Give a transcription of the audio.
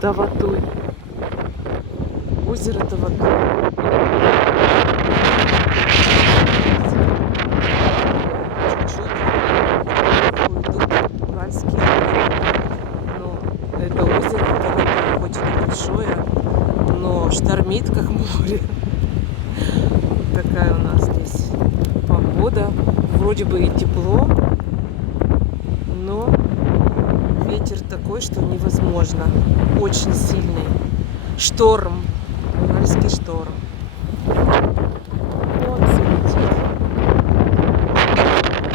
Таватуй. Озеро Таватуй. Чуть-чуть уйдут уральские горы. Но это озеро Таватуй, хоть и небольшое, но штормит как море. Такая у нас здесь погода. Вроде бы и тепло, но ветер такой, что невозможно. Очень сильный. Шторм. Уральский шторм.